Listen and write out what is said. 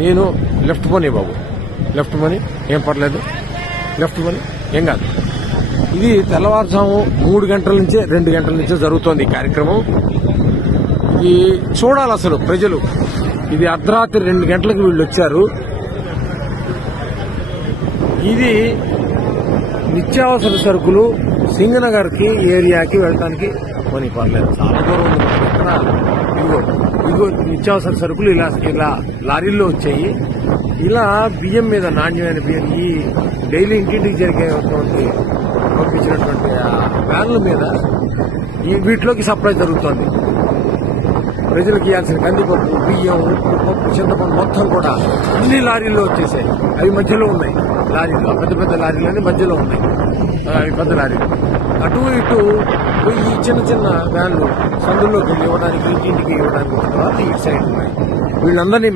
నేను లెఫ్ట్ పోనీ బాబు, లెఫ్ట్ పోనీ, ఏం పర్లేదు, లెఫ్ట్ పోనీ, ఏం కాదు. ఇది తెల్లవారుజాము 3 గంటల నుంచే 2 గంటల నుంచే జరుగుతోంది ఈ కార్యక్రమం. ఇది చూడాలి అసలు ప్రజలు. ఇది అర్ధరాత్రి 2 గంటలకు వీళ్ళు వచ్చారు. ఇది నిత్యావసర సరుకులు సింగనగర్కి ఏరియాకి వెళ్ళడానికి కొని పర్లేదు, చాలా దూరం ఉంది. ఇక్కడ ఇదిగో నిత్యావసర సరుకులు ఇలా లారీల్లో వచ్చాయి. ఇలా బియ్యం మీద, నాణ్యమైన బియ్యం, ఈ డైలీ ఇంటింటికి జరిగేటువంటి పంపించినటువంటి వ్యాన్ల మీద వీటిలోకి సప్లై జరుగుతోంది. ప్రజలకు ఇవ్వాల్సిన కందిపప్పు, బియ్యం, ఉప్పు, పప్పు, చింతపండు మొత్తం కూడా అన్ని లారీల్లో వచ్చేసాయి. అవి మధ్యలో ఉన్నాయి లారీలు, పెద్ద పెద్ద లారీలన్నీ మధ్యలో ఉన్నాయి. అవి పెద్ద లారీలు. అటు ఇటు ఈ చిన్న చిన్న వ్యాన్లు సందుల్లోకి వెళ్ళి ఇవ్వడానికి, ఇంటింటికి ఇవ్వడానికి తర్వాత ఇటు సైడ్ ఉన్నాయి. వీళ్ళందరినీ